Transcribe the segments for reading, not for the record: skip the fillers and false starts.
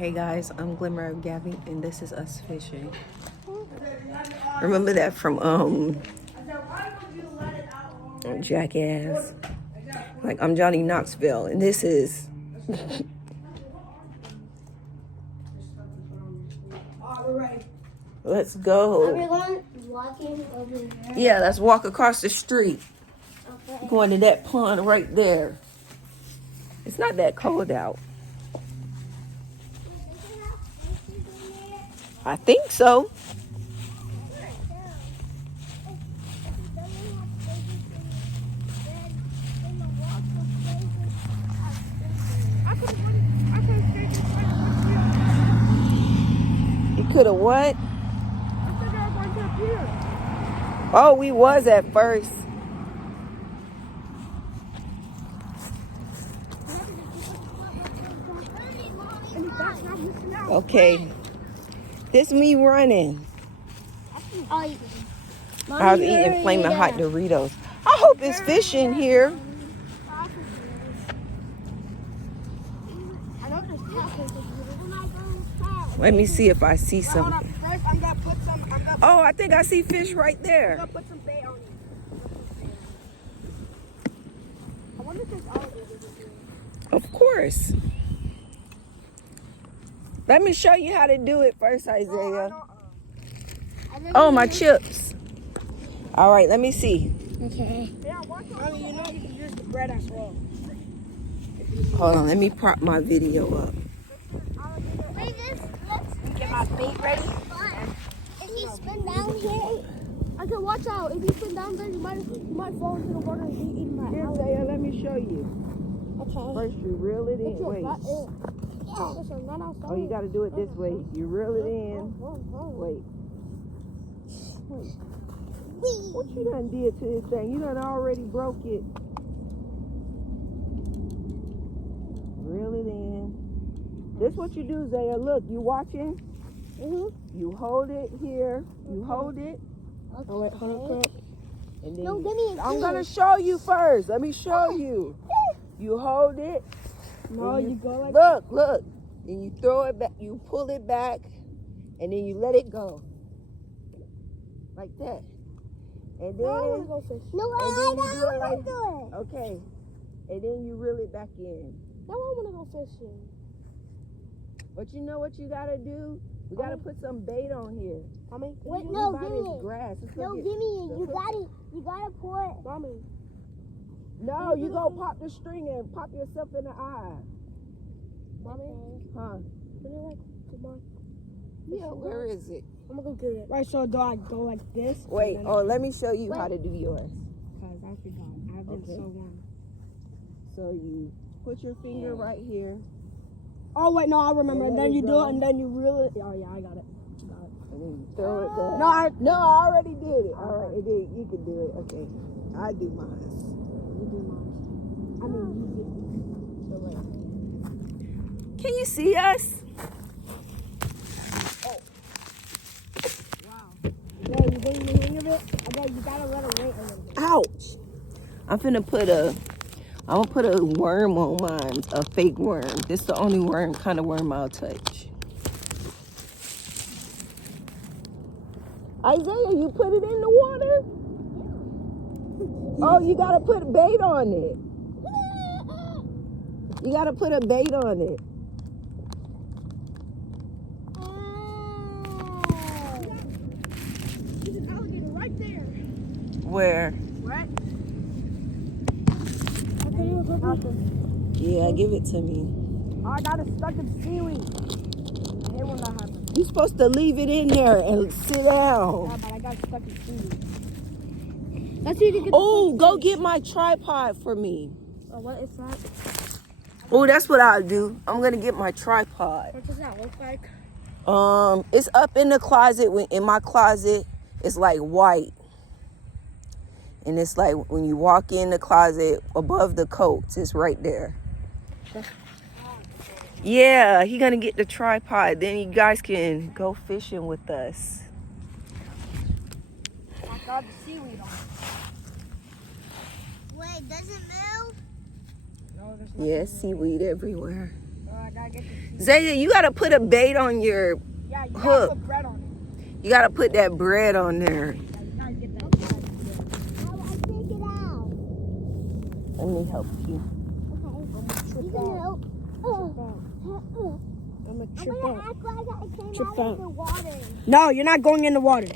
Hey guys, I'm Glimmer of Gabby, and this is us fishing. Remember that from Jackass? Like, I'm Johnny Knoxville, and this is let's go. Are we going walking over there? Yeah, let's walk across the street. Okay. Going to that pond right there. It's not that cold out. I think so. You could have what? Oh, we was at first. Okay. This me running. I was eating Flamin' Hot Doritos. I hope it's fish in here. Let me see if I see something. Oh, I think I see fish right there. Of course. Let me show you how to do it first, Isaiah. Oh, my chips. All right, let me see. Okay. I mean, you know you can use the bread as well. Hold on, let me prop my video up. Get my bait ready. If you spin down here, Okay, watch out. If you spin down there, you might fall into the water and be eaten by Here, alligators. Isaiah, let me show you. Okay. First, you reel it in. Wait. Listen, run outside. Oh, you got to do it this way. You reel it in. Wait. What you done did to this thing? You done already broke it. Reel it in. This what you do, Zaya. Look, you watching? You hold it here. You hold it. Oh, wait, hold up. And then no, give me a I'm going to show you first. Let me show you. You hold it. No, and you go like Look. Then you throw it back. You pull it back. And then you let it go. Like that. And then, No, I want to go fish. No, and I then you do it don't like, want to do it. okay. And then you reel it back in. Now I want to go fishing. But you know what you gotta do? We gotta put some bait on here. Mommy? Wait, We no, buy give this me it. grass. Let's go No, get- give me it. You gotta pour. Mommy. No, you go pop the string and pop yourself in the eye. Mommy? Huh? Can you, like, come on? Yeah, where is it? I'm going to go get it. Right, so do I go like this? Wait, let me show you how to do yours. Because I forgot. I've been Okay. so long. So you put your finger right here. Oh, wait, no, I remember. And And let then it you do go. it, and then you reel it. Oh, yeah, I got it. And then you throw it back. No, I already did it. All right, you can do it. Okay, I do mine. You do mine. I mean, you Can you see us? Yeah, you getting the hang of it? Okay, you gotta let it wait a little bit. Ouch! I'm gonna put a worm on mine, a fake worm. This is the only kind of worm I'll touch. Isaiah, you put it in the water? Oh, you gotta put bait on it. You gotta put a bait on it. There's an alligator right there. Where? What? Okay, you go nothing. Yeah, give it to me. Oh, I got it stuck in seaweed. I hate when that happens. You're supposed to leave it in there and sit down. Yeah, but I got stuck in seaweed. Let's see if you can. Oh, go get my tripod for me. Oh, what is that? Oh, that's what I'll do. I'm gonna get my tripod. What does that look like? It's up in the closet. In my closet, it's like white. And it's like when you walk in the closet above the coats, it's right there. Yeah, he gonna get the tripod. Then you guys can go fishing with us. I got the seaweed on. Wait, does it move? No, there's Yeah, seaweed everywhere. I gotta get the Zaya, you gotta put a bait on your Yeah, you hook. gotta put bread on it. You gotta put that bread on there. Yeah, you gotta get that bread. I take it out. Let me help you. Okay. You can help. I'm gonna I'm trip gonna out. act like I came Trip out out. of the water. No, you're not going in the water.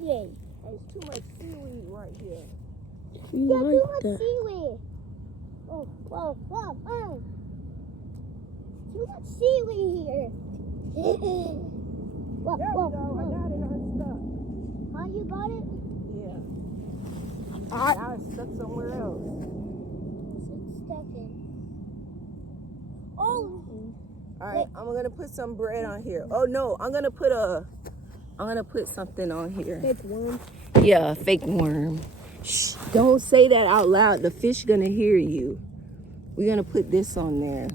Yeah. There's too much seaweed right here. Yeah, too much seaweed. Oh, whoa, whoa, oh. Too much seaweed here. Whoa, There whoa, we go. I whoa. got it unstuck. How you got it? Yeah. Now it's stuck somewhere else. It's stuck in. Oh, All right, I'm gonna put some bread on here. Oh no, I'm gonna put something on here. Fake worm. Yeah, a fake worm. Shh, don't say that out loud. The fish gonna hear you. We're gonna put this on there.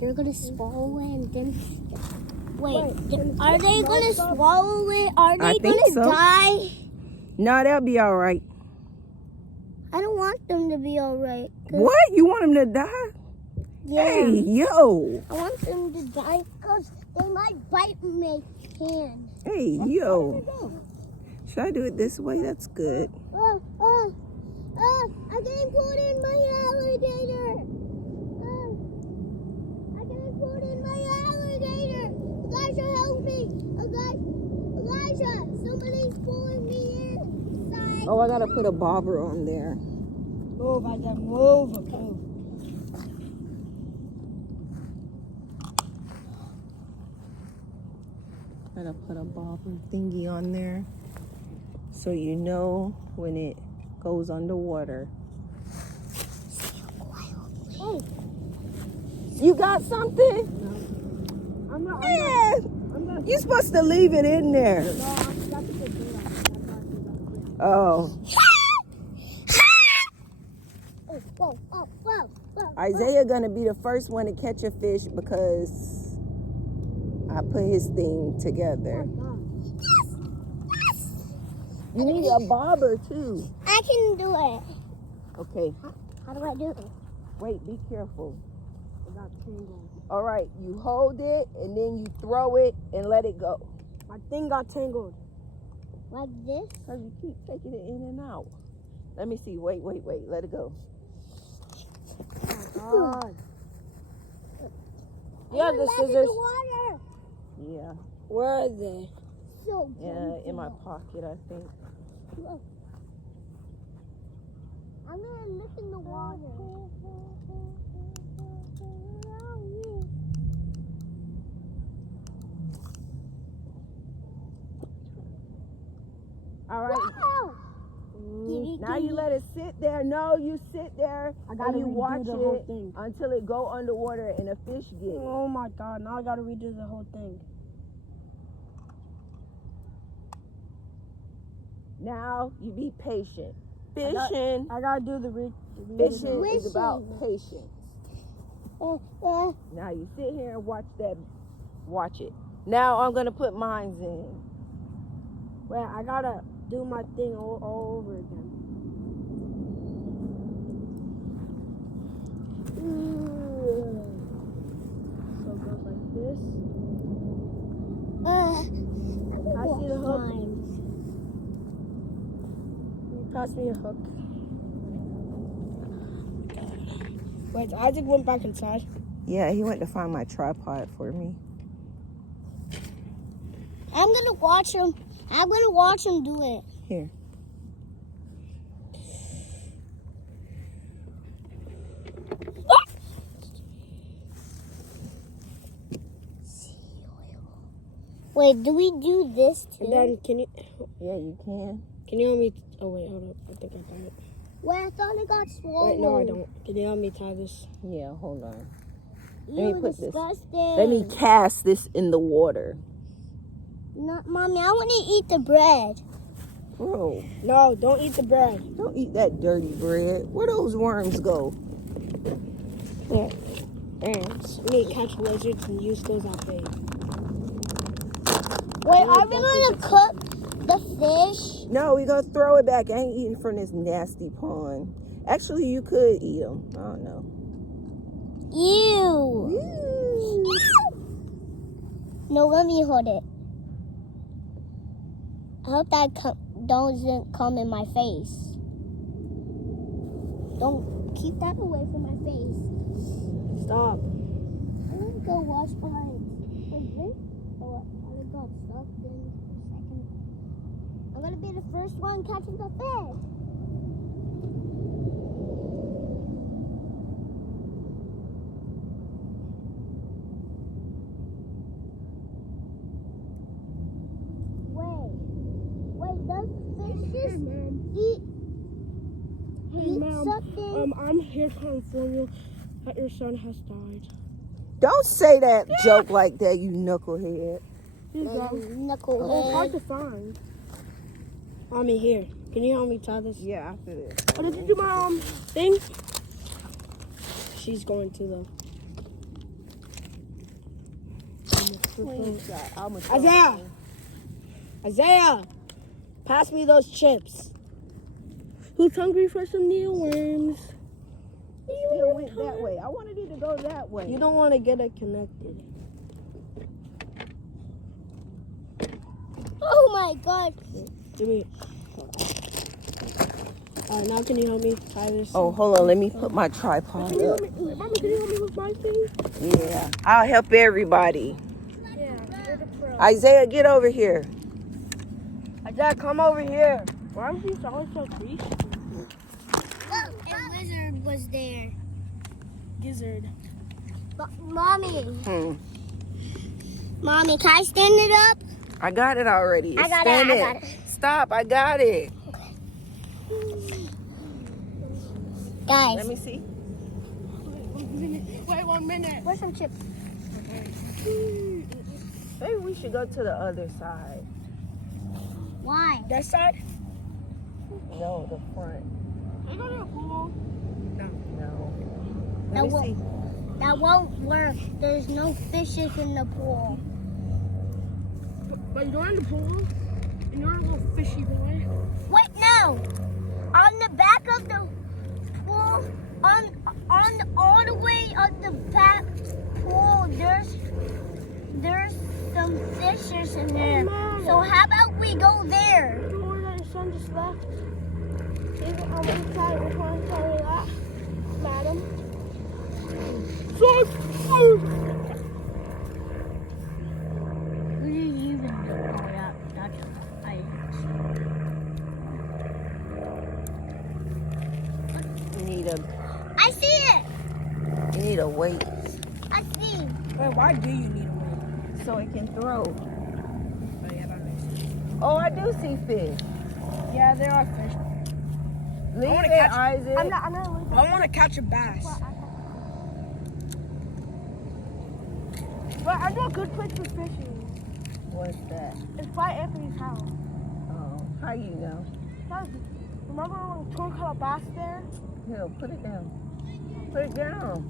they're gonna swallow it and then. Wait, are they gonna swallow it? Are I they think gonna so. die? No, they'll be all right. I don't want them to be alright. What? You want them to die? Yeah. Hey, yo. I want them to die because they might bite my hand. Hey, yo. Should I do it this way? That's good. I can't put in my alligator. I can't put in my alligator. Elijah, help me. Elijah, somebody's pulling me inside. Oh, I gotta put a bobber on there. Move, I got move. Move. Gotta put a bobber thingy on there so you know when it goes underwater. Oh, You got something? I'm not. Man, you're supposed to leave it in there. No, I'm got to put bait on it. That's why I said that. Oh, whoa. Isaiah gonna be the first one to catch a fish because I put his thing together. You need a bobber too. I can do it. Okay, How do I do it? wait, be careful. I got tangled. All right, you hold it and then you throw it and let it go. My thing got tangled. Like this? Because you keep taking it in and out. Let me see. Wait. Let it go. Oh God. I Yeah, the left it in scissors. the water. Yeah. Where are they? So Yeah, in my pocket, I think. I'm gonna look in the water. All right. Wow. Now you let it sit there. No, you sit there I gotta and you redo watch the whole it thing. until it go underwater and a fish get it. Oh my God! Now I gotta redo the whole thing. Now you be patient. I got- Fishing. I gotta do the Fishing is Fishing. about patience. Now you sit here and watch that. Watch it. Now I'm gonna put mines in. Wait, I gotta do my thing all over again. So it goes like this. I see the hook. Pass me a hook. Wait, Isaac went back inside. Yeah, he went to find my tripod for me. I'm gonna watch him. I'm gonna watch him do it. Here. Wait, do we do this too? And then can you help me? Oh wait, hold up. I think I got it. Wait, I thought it got swallowed. Wait, no, I don't. Can you help me tie this? Yeah, hold on. Ew, me put this. disgusting. Let me cast this in the water. No, Mommy, I want to eat the bread. Bro, No, don't eat the bread. don't eat that dirty bread. Where those worms go? Yeah. ants. We need to catch lizards and use those as bait. Wait, are we gonna cook the fish? No, we gonna throw it back. I ain't eating from this nasty pond. Actually, you could eat them. I don't know. Ew. No, let me hold it. I hope that doesn't come in my face. Don't keep that away from my face. Stop. I'm gonna go wash behind. Oh, I got stuck in a second. I'm gonna be the first one catching the fish. Wait, those fishes eat something. I'm here to inform you that your son has died. Don't say that joke like that, you knucklehead. He's Like It's knucklehead. hard to find. Mommy, here. Can you help me tie this? Yeah, after this. Oh, did you do my thing? She's going to though. Isaiah! Isaiah! Pass me those chips. Who's hungry for some mealworms? Still went that way. I wanted you to go that way. You don't want to get it connected. Oh my god. Give me. Alright, now can you help me tie this? Oh, hold on. Let me put my tripod Can you up. help me? Mommy, can you help me with my thing? Yeah, I'll help everybody. Yeah, you're the pro. Isaiah, get over here. Isaiah, come over here. Why are you always so creepy? Look, a lizard was there. Gizzard. Mommy, Mommy, can I stand it up? I got it already. I got Stand it, I got it. Stop, I got it. Guys, Let me see. Wait 1 minute. where's some chips? Maybe we should go to the other side. Why? That side? No, the front. Can I go to the pool? No. That Let me won't, see. that won't work. There's no fishes in the pool. But you're in the pool, and you're a little fishy boy. Wait, no. On the back of the pool, on all the way on the back pool, there's some fishes in there. Mom. So how about we go there? Don't worry that your son just left. I'm inside. We're trying to tell you that, madam. Son! What did you even do? Oh yeah, that's I see it. You need a weight I see. Wait, why do you need a weight? so it can throw. Oh, yeah, that makes sense. Oh, I do see fish. Yeah, there are fish. Leave wanna it, catch- Isaac. I'm not I want to catch a bass. But I know a good place for fishing. What's that? It's by Anthony's house. Oh, how you know? Remember when Tor caught a bass there? Here, put it down. Put it down.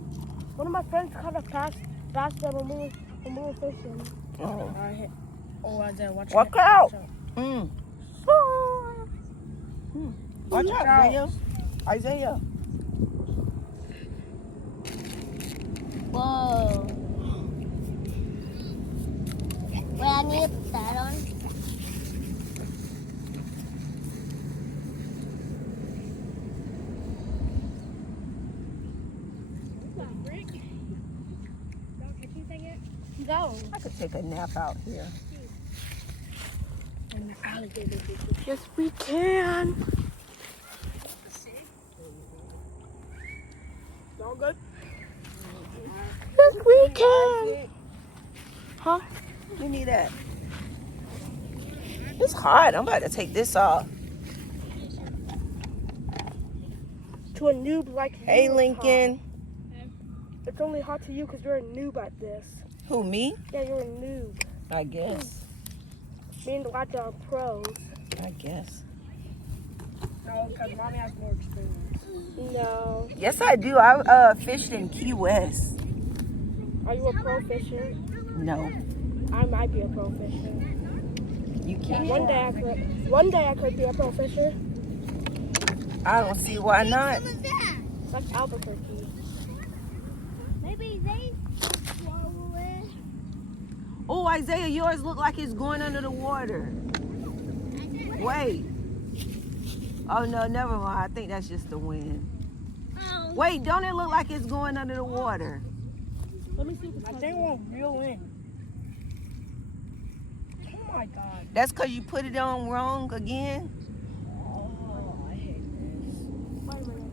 One of my friends caught a bass there when we were fishing. Oh. Alright. Oh, Isaiah, watch Walk out. Watch out, Isaiah. Isaiah. Whoa. Wait, I need to put that on. Go. I could take a nap out here. And the alligator. Yes, we can. All good? Yes, we can. Huh? Give me that. It's hot. I'm about to take this off. To a noob like you. Hey, it's Lincoln. hot. It's only hot to you because you're a noob at this. Who, me? Yeah, you're a noob. I guess. Me and Elijah are pros. I guess. No, because Mommy has more experience. No. Yes, I do. I fished in Key West. Are you a pro fisher? No, I might be a pro fisher. you can't. One day I could be a pro fisher. I don't see why not. It's like Albuquerque. Maybe they swallow it. Oh, Isaiah, yours look like it's going under the water. Wait. Oh, no, never mind. I think that's just the wind. Oh. Wait, don't it look like it's going under the water? Let me see if I think it won't reel in. Oh my God. That's because you put it on wrong again? Oh, I hate this.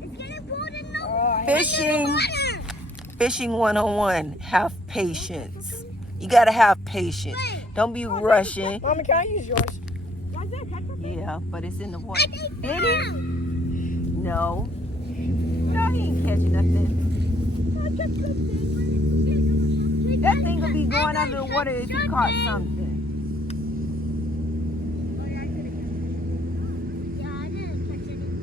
It's getting pulled in the Oh, I hate Fishing. water. Fishing 101. Have patience. You got to have patience. Don't be rushing. Mommy, can I use yours? Why is there ketchup? Yeah, but it's in the water. I think Did he? No. No, he ain't catching nothing. That thing will be going under the water if you caught something.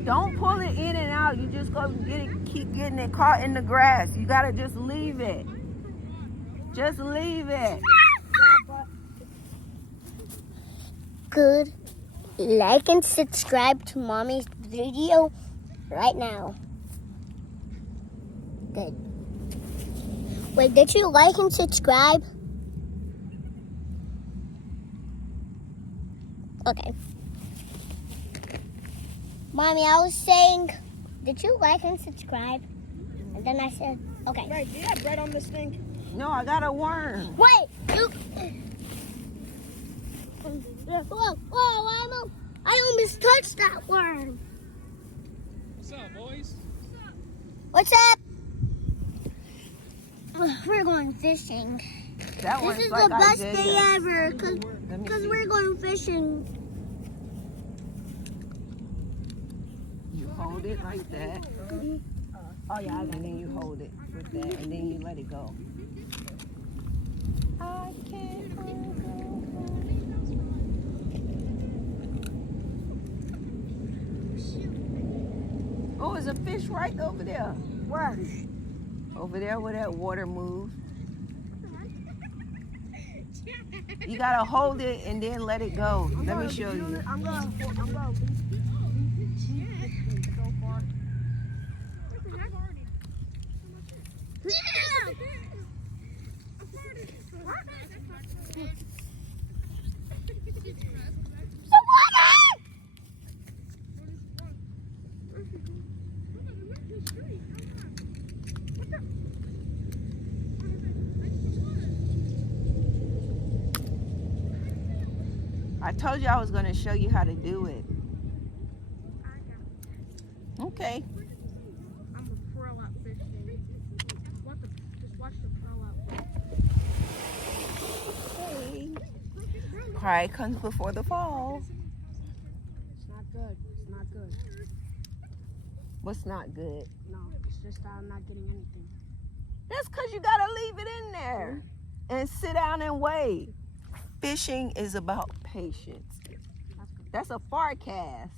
Don't pull it in and out. You just go get it, keep getting it caught in the grass. You gotta just leave it. Just leave it. Good. Like and subscribe to Mommy's video right now. Good. Wait, did you like and subscribe? Okay. Mommy, I was saying, did you like and subscribe? And then I said, okay. Right, do you have bread on this thing? No, I got a worm. Wait, you. Whoa, I almost touched that worm. What's up, boys? What's up? We're going fishing. That This one's is like the best Isaiah. day ever Let me because see. we're going fishing. You hold it like that. Oh yeah, and then you hold it with that, and then you let it go. I can't. Oh, there's a fish right over there. Where? Over there where that water moves. You gotta hold it and then let it go. Let me show you. I'm going so far. I told you I was gonna show you how to do it. Okay. I'm a pro at fishing. Just watch the pro at. Hey. Pride comes before the fall. It's not good. It's not good. What's not good? No, it's just that I'm not getting anything. That's because you gotta leave it in there and sit down and wait. Fishing is about patience. That's a forecast.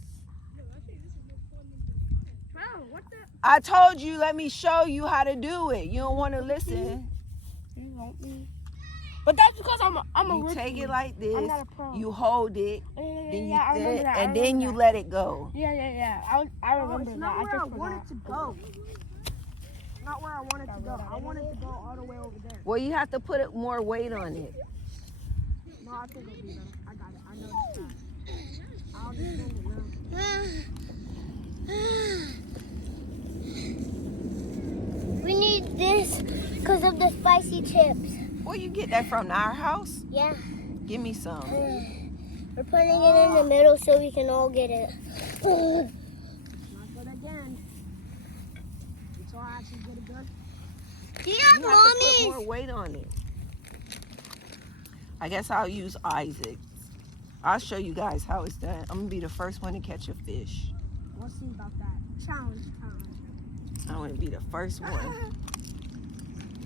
Bro, what the? I told you, let me show you how to do it. You don't want to listen. You want me? But that's because I'm a You rookie. take it like this. I'm not a pro. You hold it, then you I remember that. and then you let it go. Yeah. I remember that. Not I where just I wanted forgot. to go. Not where I wanted to go. I wanted to go all the way over there. Well, you have to put more weight on it. No, I think it'll be better. I got it. I know this guy. I'll just bend it now. We need this because of the spicy chips. Where you get that from? Our house? Yeah. Give me some. We're putting it in the middle so we can all get it. Not good again. Until I actually get it good. Do you have You have to put Mommy's? more weight on it. I guess I'll use Isaac's. I'll show you guys how it's done. I'm gonna be the first one to catch a fish. We'll see about that. Challenge time. I want to be the first one.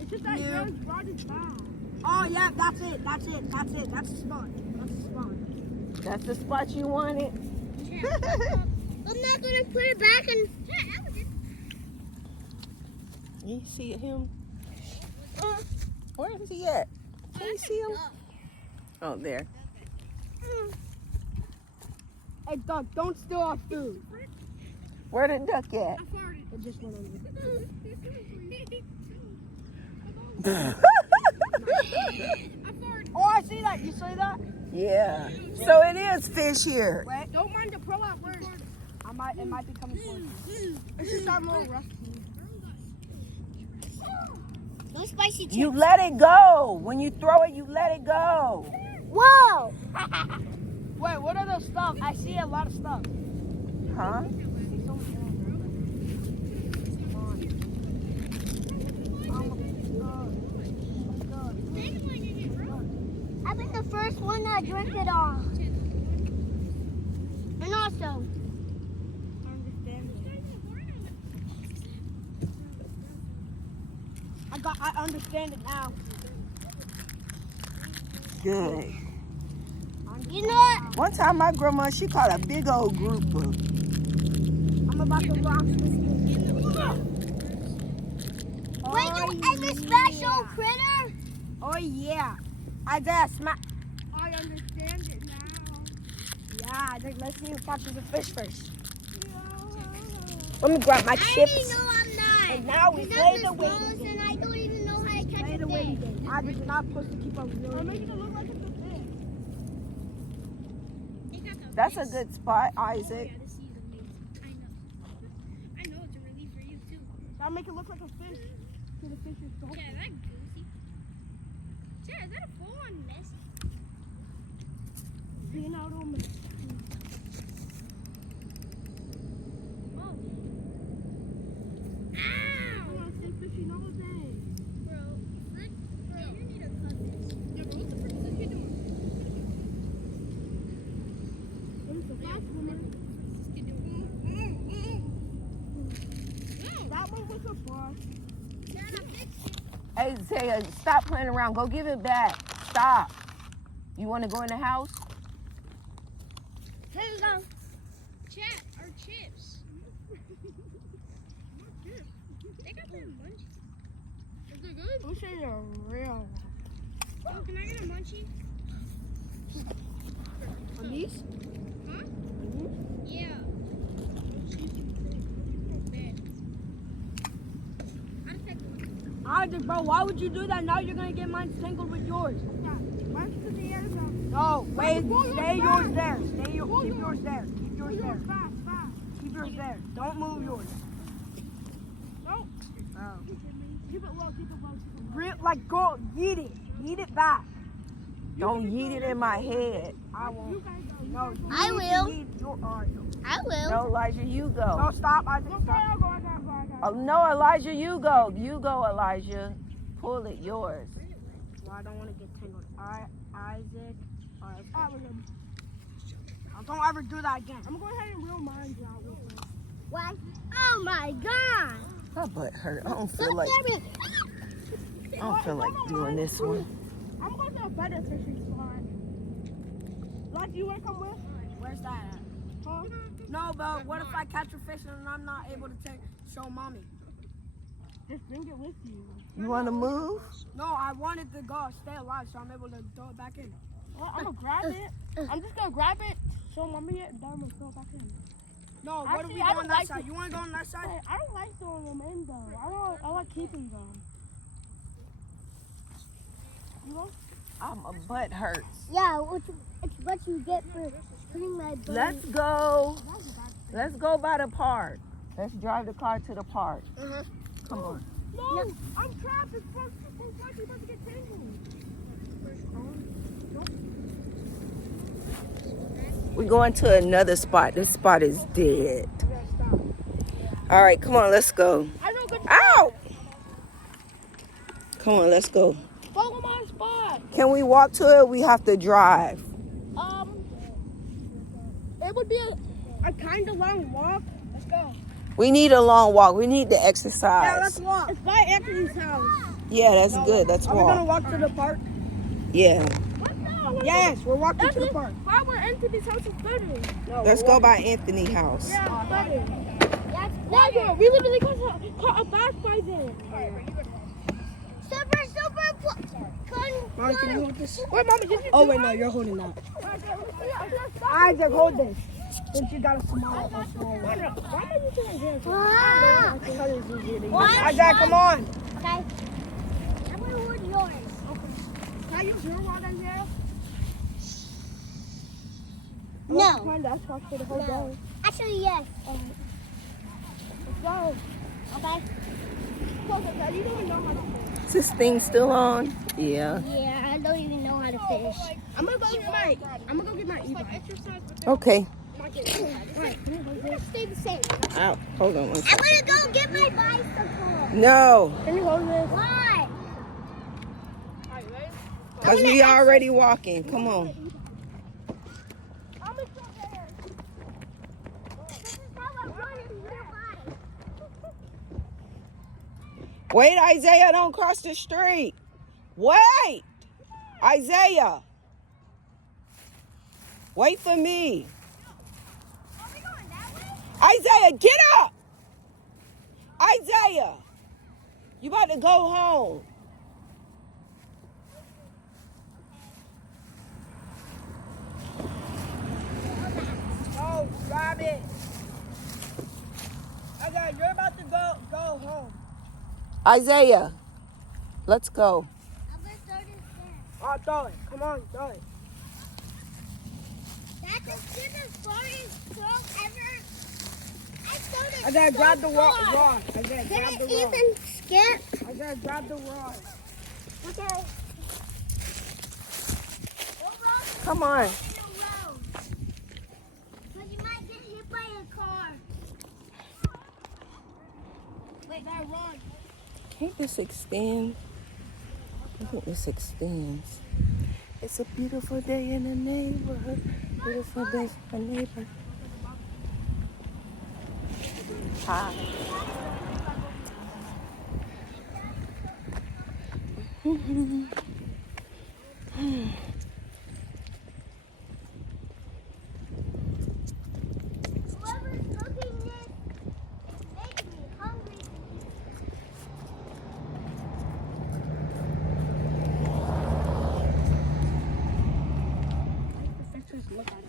It's just that yours brought it down. Oh, yeah, that's it. That's it. That's it. That's the spot. That's the spot. That's the spot you wanted. I'm not gonna put it back and. You see him? Where is he at? Can you see him? Oh, there. Hey, Duck, don't steal our food. Where the duck at? It just went over. Oh, I see that. You see that? Yeah. So it is fish here. Wait, don't mind the pro out first. It might be coming towards you. It's just our little rusty. No spicy chips. You let it go. When you throw it, you let it go. Whoa! Wait, what are those stuff? I see a lot of stuff. Huh? I've been the first one that drank it all. And also, I understand it now. Good. you know what? One time my grandma, she caught a big old grouper. I'm about to rock this thing. Wait, you and the special critter? Oh yeah. Isaiah, smack. I understand it now. Yeah, I think let's see who catches the fish first. Let me grab my I chips. already know I'm not. And now we Because play it's the waiting close game. and I don't even know how to catch Play a the waiting fish. game. I was not supposed to keep up with I'm making it look like it's a fish. That's a good spot, Isaac. Yeah, this is amazing. I know it's a relief for you too. I'll make it look like a fish. So the fish is so. Yeah, is that goosey? Yeah, is that a full-on mess? Being out on me. I want to stay fishing all day. Bro, you need to cut this. Yeah, bro, what the frick is this kid doing? It's a fast woman. What's this kid doing? That one was a bar. Dad, I fixed it. Hey, Zaya, stop playing around. Go give it back. Stop. You want to go in the house? Here you go. Chat, our chips. They got that munchie. Is it good? Who said they're real? Oh, can I get a munchie? On these? Huh? Yeah. I'll take one. Isaac, bro, why would you do that? Now you're gonna get mine tangled with yours. Mine's to the air zone. No, wait, Pull yours stay back. yours there. Keep Pull yours yours. there. Keep yours there. Fast, fast. Keep yours there. Don't move yours. No. Oh. Keep it low, keep it low, keep it low. Like, go, yeet it. Yeet it back. Don't yeet it in my head. I won't. You guys go. No, I you will. yeet your- all right. I will. No, Elijah, you go. No, stop, Isaac. No, sorry, I'll go, I got it. Oh, no, Elijah, you go. You go, Elijah. Pull it, yours. Well, I don't want to get tangled. Isaac. All right. Alright, we're good. Don't ever do that again. I'm going to go ahead and reel mine out real quick. What? Oh my God. My butt hurt. I don't feel Look like at me. doing this one. I'm going to a better fishing spot. Like, you want to come with? Where's that at? Huh? No, but what if I catch a fish and I'm not able to show mommy? Just bring it with you. You want to move? No, I wanted to go stay alive so I'm able to throw it back in. Well, I'm going to grab it. I'm just going to grab it, show mommy it, and then I'm going to throw it back in. No, what Actually, if we I go don't on that like side? it. You want to go on that side? Hey, I don't like throwing them in, though. I like keeping them. You know? My butt hurts. Yeah, it's what you get for putting my butt. Let's go. Let's go by the park. Let's drive the car to the park. Come on. No, I'm trapped. It's supposed to get tangled. We're going to another spot. This spot is dead. All right, come on, let's go. I know a good Ow! Come on, let's go. follow my spot. Can we walk to it? We have to drive. It would be a kind of long walk. Let's go. We need a long walk. We need to Yeah, exercise. let's walk. It's by Anthony's house. Yeah, that's good. Let's Are we gonna walk. walk to the park? Yeah. What? No, Yes, we're walking to the park. Why we're Anthony's house is better. No, Let's we're go by Anthony House. Yeah, it's better. That's Why, better. bro? We literally caught a bass by there. Super, super Mom, can you hold this? Wait, Mama, oh, wait, no, you're holding that. Isaac, hold this. Since you got a small one. Why are you doing this? Isaac, come on. Okay. I'm gonna hold yours. Can I use your wand, Isaiah? No. That's for the whole day. Actually, yes. Let's go. Okay. You don't know how to fish. Is this thing still on? Yeah. Yeah, I don't even know how to fish. I'm gonna go get my e-bike. Okay. Stay the same. Out. Hold on one I'm second. gonna go get my bicycle. No, Can you hold this? Why? because we already walking. Come on. I'm gonna go there. This is how I'm running nearby. Wait, Isaiah, don't cross the street. Wait, Isaiah. Wait for me. Are we going that way? Isaiah, get up. Isaiah, you about to go home. Oh, grab it. Okay, you're about to go home. Isaiah, let's go. I'm gonna throw this there. Oh, throw it. Come on, throw it. That's the farthest throw ever. I throwed it I gotta so grab the far. rod. I gotta grab Did the it rod. even skip? I gotta grab the rod. Okay. Come on. Because you might get hit by a car. Wait, that rod. Can't this extend? I think this extends. It's a beautiful day in the neighborhood. Beautiful day for neighbor. Hi. Whoever's cooking this is making me hungry. Look at it.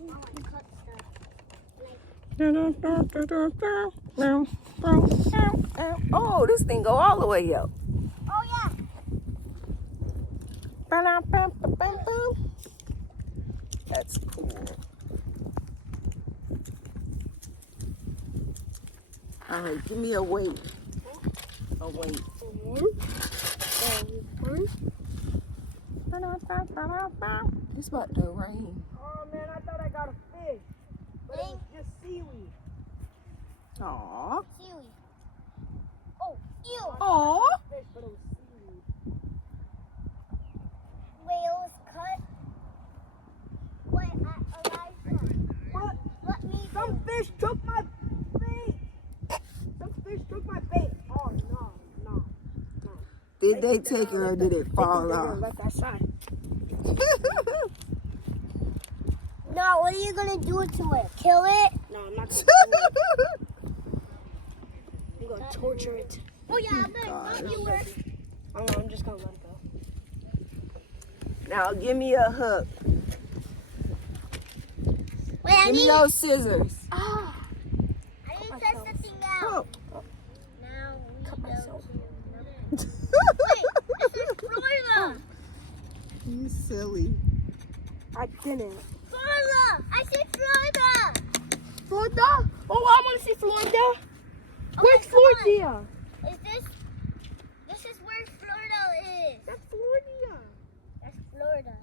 I want to cut stuff. Oh, this thing go all the way up. Oh, yeah. That's cool. All right, give me a weight. A weight. It's about to rain. Oh man, I thought I got a fish. But it was just seaweed. Aw. Seaweed. Oh, ew. Aw. Fish, but it was seaweed. Wait, it was cut. Wait, Elijah. What? Let me. Some fish took my bait. Some fish took my bait. Oh no. Did they take her or did it fall off? Like that side. No, what are you gonna do to it? Kill it? No, I'm not gonna. I'm gonna torture it. Oh yeah, I'm gonna help you with. I'm just gonna let it go. Now give me a hook. Wait, I Give me need. those scissors. I need to test something out. Oh. Now we Cut go myself. to. Wait, this is Florida. You silly. I didn't. Florida. I said Florida. Florida? Oh, I want to see Florida. Where's come on. Florida? Is this? This is where Florida is. That's Florida. That's Florida.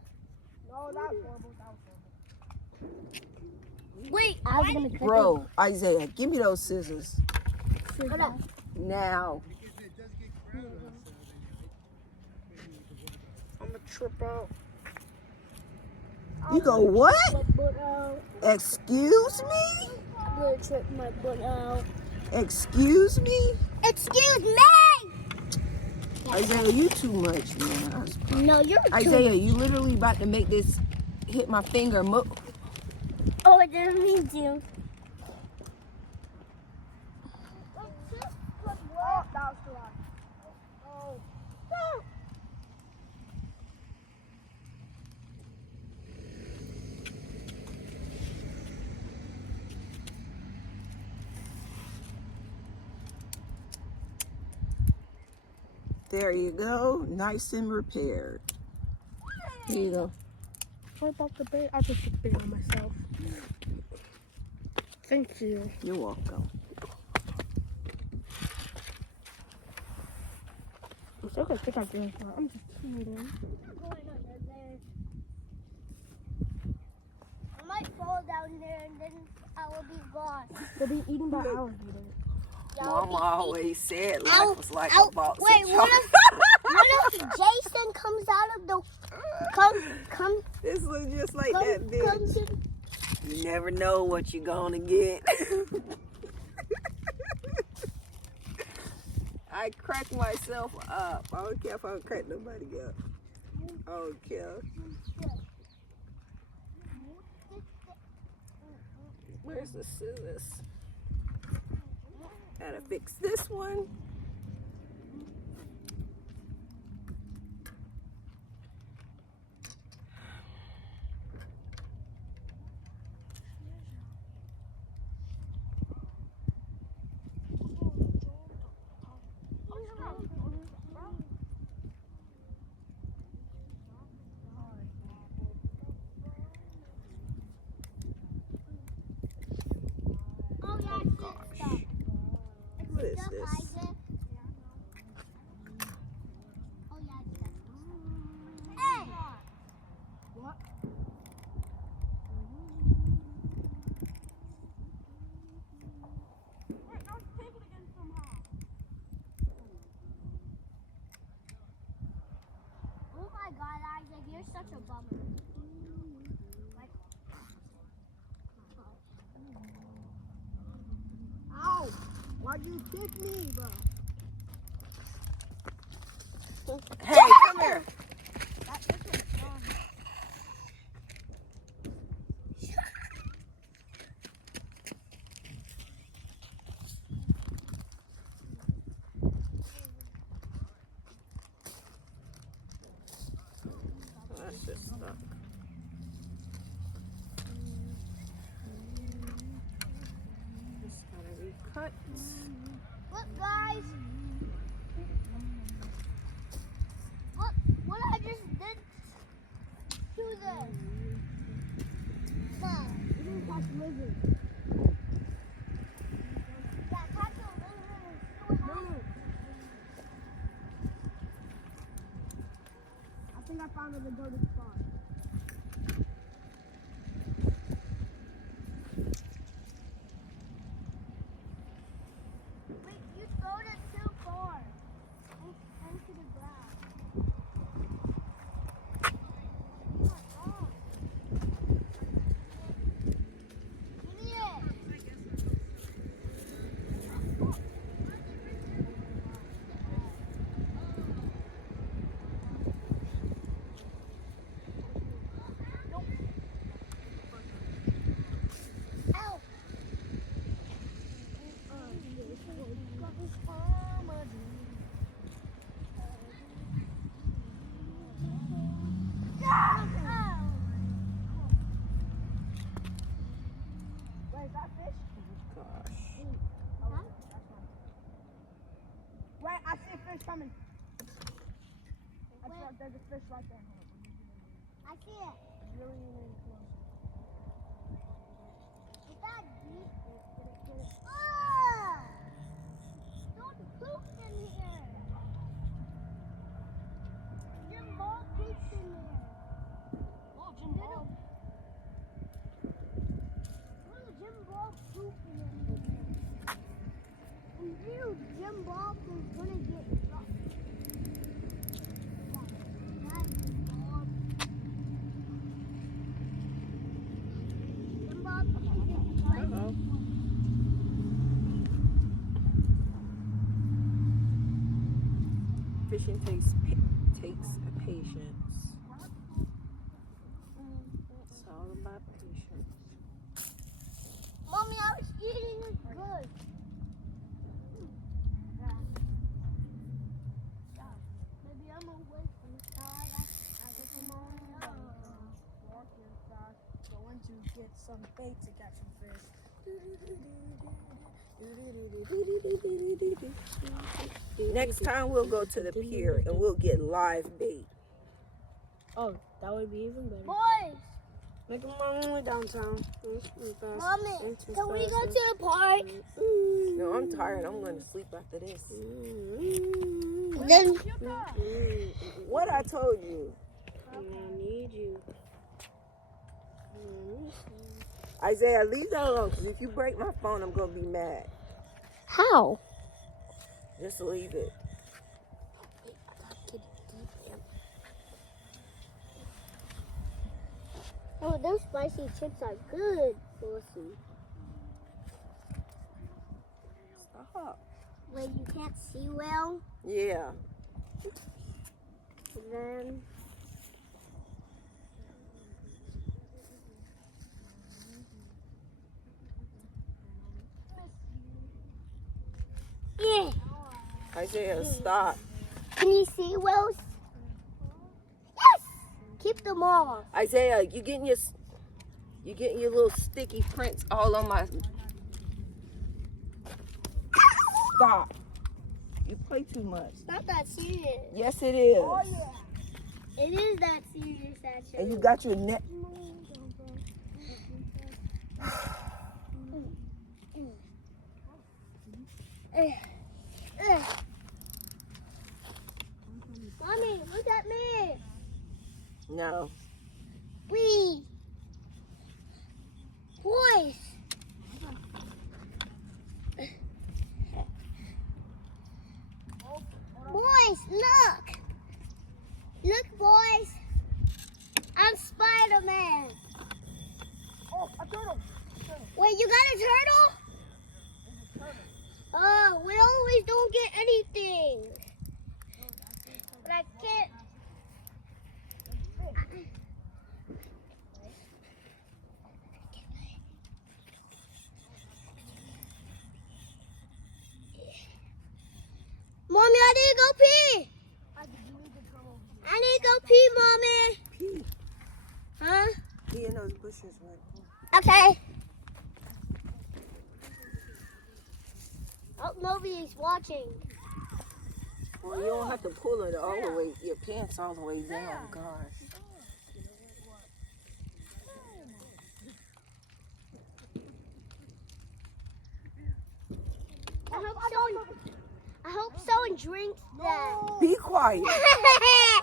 No, that's horrible. Wait, I was gonna cut Bro, Isaiah, give me those scissors. Hold up. Now. I'm gonna trip out. You go what? My butt out. Excuse me? I'm gonna trip my butt out. Excuse me? Excuse me. Isaiah, you too much, man. I was crying. No, you're Isaiah, you literally about to make this hit my finger. Oh, I didn't mean to. Oh, that was too loud. There you go. Nice and repaired. Here you go. What about the bait? I'll just put the bait on myself. Thank you. You're welcome. I'm still gonna pick out this one. I'm just kidding. I might fall down there and then I will be gone. They'll be eaten by alligators. Mama always said life Ow, was like ow, a box wait, of what chocolates. What if Jason comes out of the come This looks just like come that bitch. come to You never know what you're gonna get. I crack myself up. I don't care if I don't crack nobody up. I don't care. Where's the scissors? Gotta fix this one. Oh yeah, Gosh. What is this? Oh yeah, hey! What? Wait, I was taking again somehow. Oh my God, Isaac, you're such a bummer. Like, Ow! Why'd you kick me, bro? Hey, come here. That's just stuck. Just gotta be cut. look, guys. Look what I just did to this. Look. You didn't catch lizard. Yeah, catch a lizard and see what happens. I think I found a dirty spot. Wait, you throwed it too far into the ground. Oh my God. Give me it. Ow. Wait, is that fish? Gosh. Wait, I see a fish coming. There's a fish right there. I see it. Really, really close. Is that deep? Ah! Don't poop in here. Your mom poops in here. Oh, Jim Ball. Little Jim Ball poop in here. And you, Jim Ball, is gonna get stuck. That's Bob. Jim Bob is gonna get stuck. Uh-oh. Fishing takes patience. It's all about patience. Mommy, I was eating it good. Maybe I'm away from the side. I get some more. Walk here fast. Going to get some bait to catch some fish. Next time we'll go to the pier and we'll get live bait. Oh, that would be even better. Boys, Making my way downtown. Mommy, can we go to the park? No, I'm tired. I'm going to sleep after this. Then What I told you. I need you. Isaiah, leave that alone, because if you break my phone, I'm going to be mad. how? Just leave it. Oh, those spicy chips are good, Bossy. Stop. When you can't see well, Yeah. then yeah. Isaiah, stop. Can you see well? Yes. Keep them off. Isaiah, you getting your little sticky prints all on my. Stop. You play too much. It's not that serious. Yes, it is. It is that serious, actually. And you got your neck. Mommy, look at me. No. Boys. Boys, look. Look, boys. I'm Spider-Man. Oh, a turtle. Wait, you got a turtle? Oh, we always don't get anything. But I can't. Mommy, I need to go pee. I need to go pee, Mommy. Pee. Huh? Pee in those bushes right Okay. Oh, nobody's watching. Well, you don't have to pull it all the way, your pants all the way down, gosh. I hope someone drinks that. Be quiet. I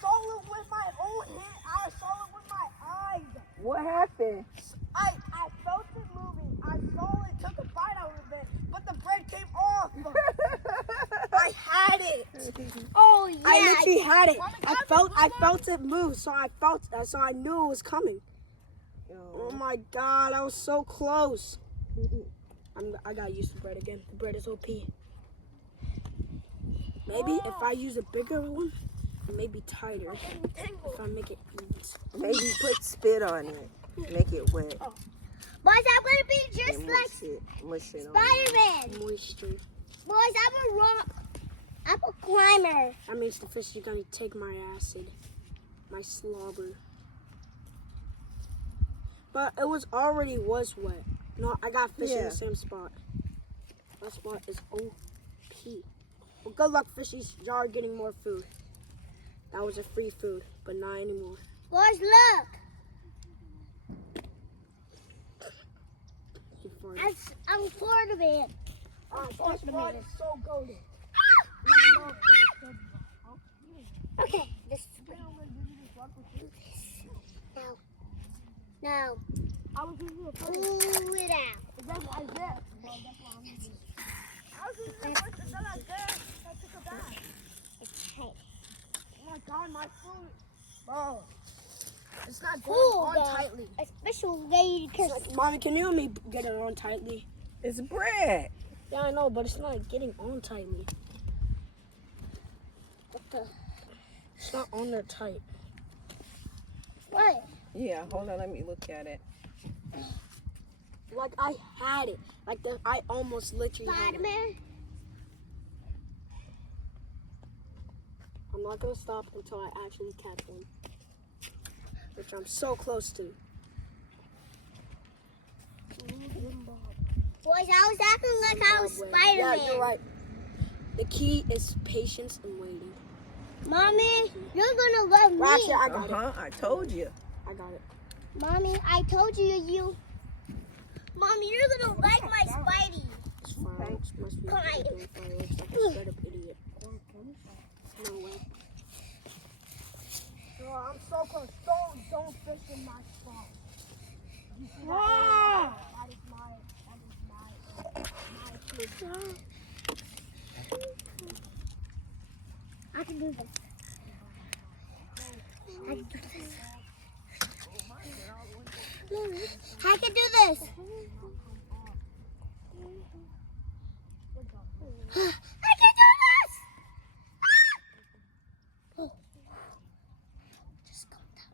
saw it with my own hand. I saw it with my eyes. What happened? I felt it moving. I saw it, took a bite out of it, but the bread came off. I had it. Oh yeah. I literally had it. I felt it move, so I knew it was coming. Oh my god, I was so close. I gotta use the bread again. The bread is OP. Maybe if I use a bigger one, it may be tighter. If I make it eat. Maybe put spit on it. Make it wet. Boys, I'm gonna be just And like mush it on. Spider-Man. Moisture. Boys, I'm a climber. That means the fish is gonna take my acid, my slobber. But it was wet. No, I got fish in Yeah. the same spot. That spot is OP. Well, good luck, fishies. Y'all are getting more food. That was a free food, but not anymore. Boys, look. You farted. I'm Spider-Man. This spot is so golden. Okay, this is now. I was using a Pull it out. That's like that. I was using a first and then I took a bath. Okay. Oh my god, my food. Bro. It's not Pull going on tightly. a special lady curse. Mommy, can you help me get it on tightly? It's bread. Yeah, I know, but it's not getting on tightly. What the? It's not on there tight. What? Yeah, hold on, let me look at it. Like I had it. I almost literally had it. Spider-Man? I'm not gonna stop until I actually catch one. Which I'm so close to. Boys, I was acting like I was Spider-Man. Yeah, you're right. The key is patience and waiting. Mommy, you're gonna love me. Well, actually, I got it. I told you. I got it. Mommy, I told you. Mommy, you're gonna like my Spidey. It's fine. It's must be Fine. doing fireworks like a straight up idiot. No way. I'm so close. Don't fish in my spot. You see that? That is my fish. I can do this. I can do this. I can do this. I can do this. Oh. Just calm down.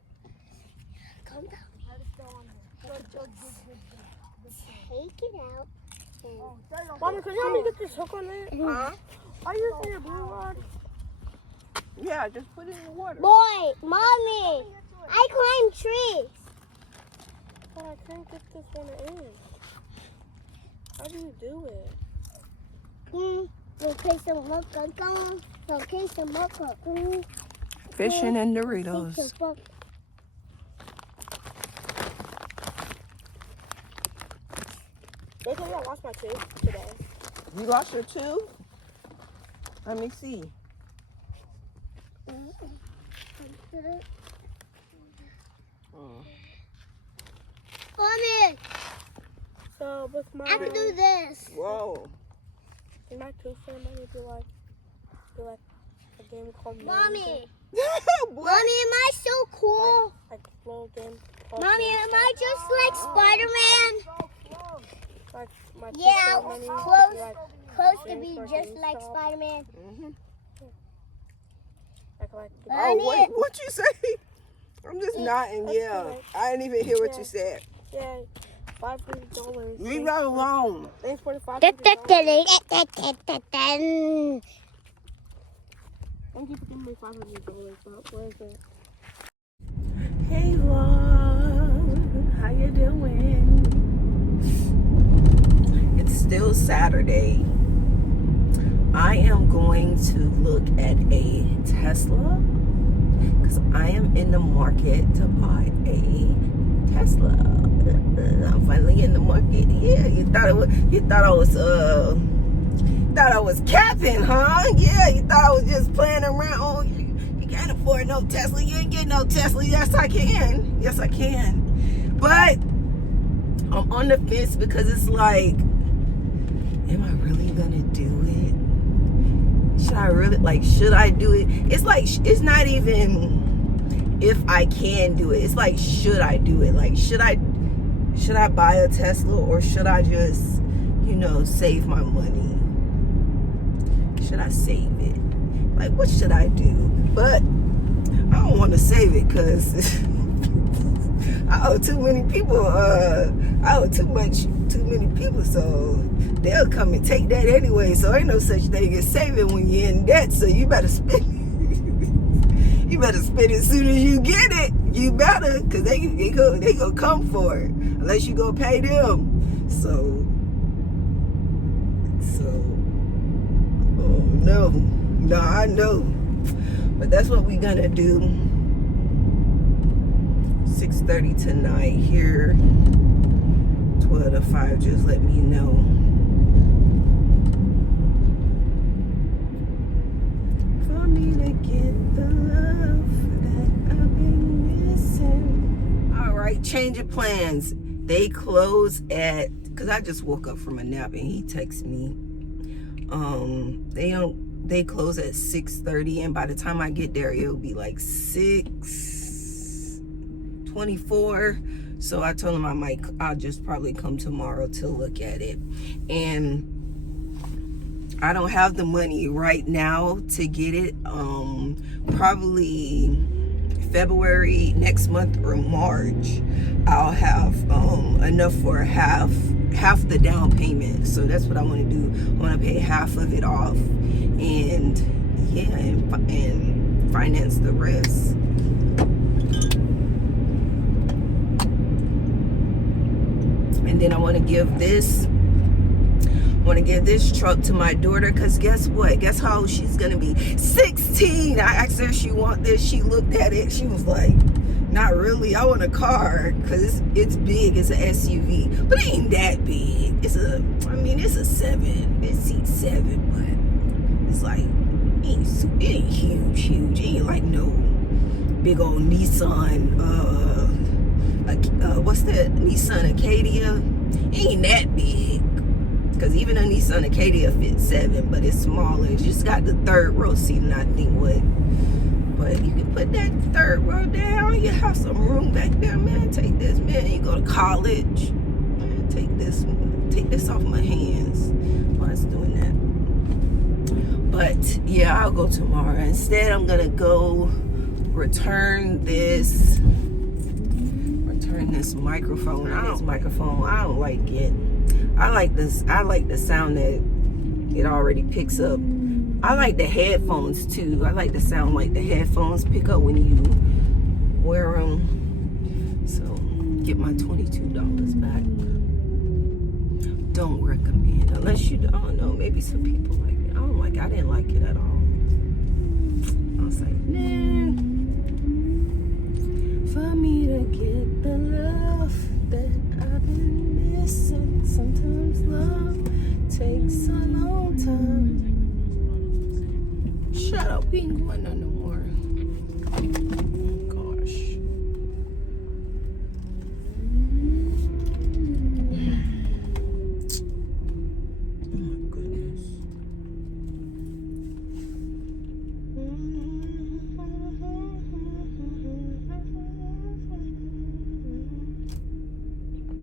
Calm down. Take it out. Mommy, can you help me get this hook on there? Huh? Are you using your blue rod? Yeah, just put it in the water. Boy, Mommy, I climb trees. But I can't get this one in. How do you do it? We'll play some hook. We'll play some hook. Fishing and Doritos. They told me I lost my tooth today. You lost your tooth? Let me see. Mommy, So with my I can do this. Whoa. in my tooth ceremony, do like a game called Mommy, Boy. Mommy, am I so cool? like a little game. Mommy, am I just like Spider-Man? Like my tooth Yeah, ceremony, close. like Close to be just like Spider-Man. like Oh, wait, what you say? I'm just nodding, yeah. I didn't even hear what you said. yeah, $500. Leave that alone. Thanks for the $500. Thank Thank you for giving me $500. But where is it? Hey, vlog. How you doing? It's still Saturday. I am going to look at a Tesla because I am in the market to buy a Tesla. I'm finally in the market. Yeah, you thought I was capping, huh? Yeah, you thought I was just playing around. Oh, you can't afford no Tesla. You ain't getting no Tesla. Yes, I can. Yes, I can. But I'm on the fence because it's like, am I really gonna do it? Should I do it? It's like, it's not even if I can do it. It's like, should I do it? Like, should I buy a Tesla or should I just, save my money? Should I save it? Like, what should I do? But I don't want to save it because I owe too many people. I owe too many people, so they'll come and take that anyway. So ain't no such thing as saving when you're in debt. So you better spend it. You better spend it as soon as you get it. You better, cause they gonna come for it unless you go pay them. So. Oh no, I know. But that's what we gonna do. 6:30 tonight here. 12 to 5, just let me know. For me to get the love that I've been missing. Alright, change of plans. They close at, because I just woke up from a nap and he texted me. They close at 6:30, and by the time I get there it'll be like 6:24. So I told him I'll just probably come tomorrow to look at it. And I don't have the money right now to get it. Probably February next month or March I'll have enough for half the down payment. So that's what I want to do. I want to pay half of it off and finance the rest. And then then I want to give this truck to my daughter, because guess what? Guess how old she's gonna be? 16. I asked her if she want this. She looked at it. She was like, not really. I want a car, because it's big. It's an SUV, but it ain't that big. It's a 7. It seats 7, but it's like, it ain't huge. It ain't like no big old Nissan, what's that? Nissan Acadia. It ain't that big. Because even a Nissan Acadia fits 7, but it's smaller. It's just got the 3rd row seating, I think, would. But you can put that 3rd row down. You have some room back there, man. Take this, man. You go to college. Man, take this off my hands while it's doing that. But yeah, I'll go tomorrow. Instead, I'm gonna go return this microphone. I don't like it. I like the sound that it already picks up. I like the headphones too. I like the sound like the headphones pick up when you wear them. So get my $22 back. Don't recommend, unless you don't know. Maybe some people like it. I didn't like it at all. I was like, nah. For me to get the love that I've been missing, sometimes love takes a long time. Shut up, we ain't going nowhere.